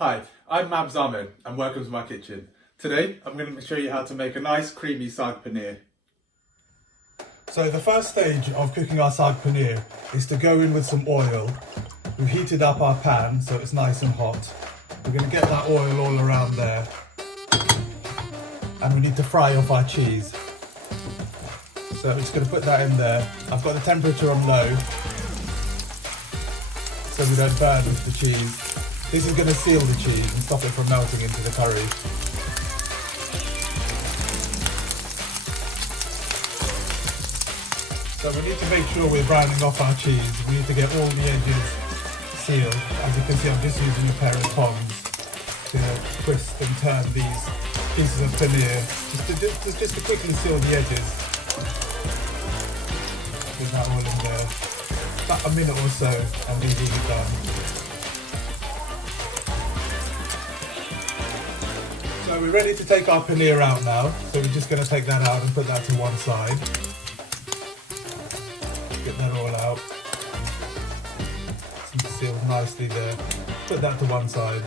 Hi, I'm Mabs Ahmed and welcome to my kitchen. Today I'm going to show you how to make a nice creamy Sag Paneer. So the first stage of cooking our Sag Paneer is to go in with some oil. We've heated up our pan so it's nice and hot. We're going to get that oil all around there. And we need to fry off our cheese. So I'm just going to put that in there. I've got the temperature on low so we don't burn with the cheese. This is going to seal the cheese and stop it from melting into the curry. So we need to make sure we're browning off our cheese. We need to get all the edges sealed. As you can see, I'm just using a pair of tongs to twist and turn these pieces of paneer just to quickly seal the edges. Put that all in there. About a minute or so and these will be done. So we're ready to take our paneer out now. So we're just going to take that out and put that to one side. Get that all out. It's sealed nicely there. Put that to one side.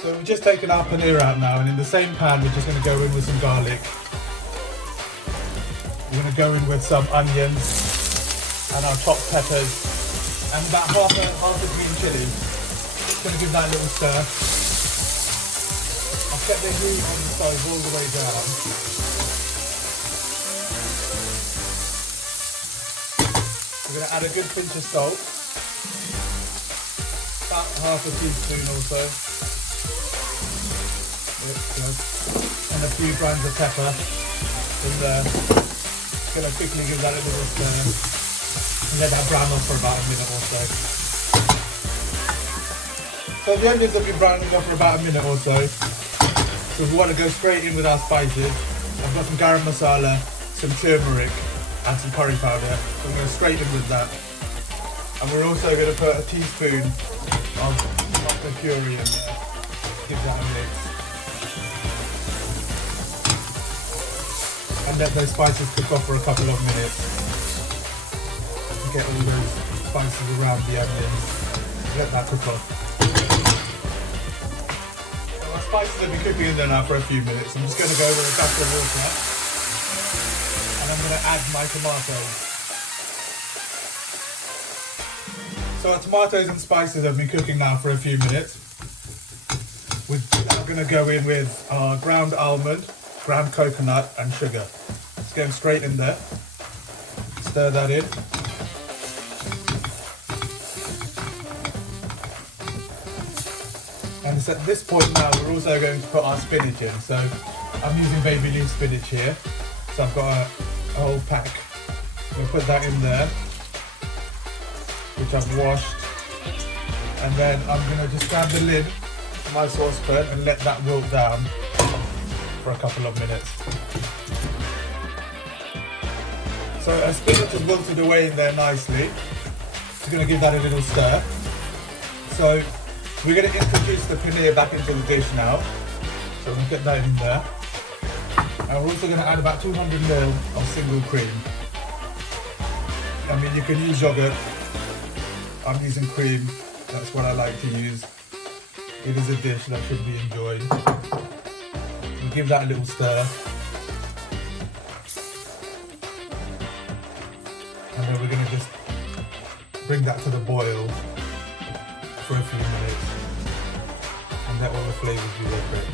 So we've just taken our paneer out now, and in the same pan we're just going to go in with some garlic. We're going to go in with some onions and our chopped peppers and about half a green chilli. Just going to give that a little stir. I've kept the heat on the stove all the way down. We're going to add a good pinch of salt, about half a teaspoon or so, and a few grains of pepper in there. Just going to quickly give that a little stir and let that brown off for about a minute or so. So the onions have been browning up for about a minute or so. So we want to go straight in with our spices. I've got some Garam masala, some turmeric and some curry powder. So we're going to straight in with that. And we're also going to put a teaspoon of chocolate puree in there. Give that a mix. And let those spices cook off for a couple of minutes. Get all those spices around the onions. Let that cook off. Spices have been cooking in there now for a few minutes. I'm just going to go with a glass of water and I'm going to add my tomatoes. So our tomatoes and spices have been cooking now for a few minutes. We're now going to go in with our ground almond, ground coconut and sugar. It's going straight in there. Stir that in. And it's at this point now we're also going to put our spinach in. So I'm using baby leaf spinach here. So I've got a whole pack. We'll put that in there, which I've washed. And then I'm going to just grab the lid of my saucepan and let that wilt down for a couple of minutes. So our spinach is wilted away in there nicely. Just going to give that a little stir. So we're going to introduce the paneer back into the dish now. So we'll get that in there. And we're also going to add about 200 ml of single cream. I mean, you can use yogurt. I'm using cream. That's what I like to use. It is a dish that should be enjoyed. We'll give that a little stir. And then we're going to just bring that to the boil for a few minutes and let all the flavours be with it.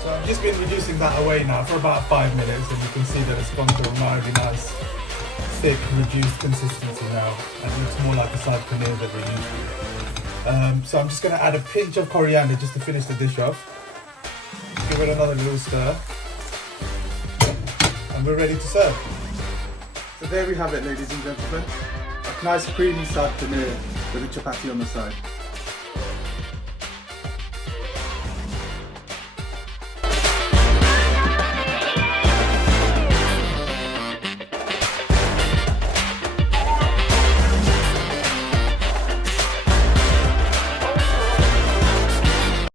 So I've just been reducing that away now for about 5 minutes, and you can see that it's gone to a really nice, thick, reduced consistency now, and it looks more like a Sag Paneer that we're used to. So I'm just going to add a pinch of coriander just to finish the dish off. Give it another little stir, and we're ready to serve. So there we have it, ladies and gentlemen. A nice creamy Sag Paneer with a chapati on the side.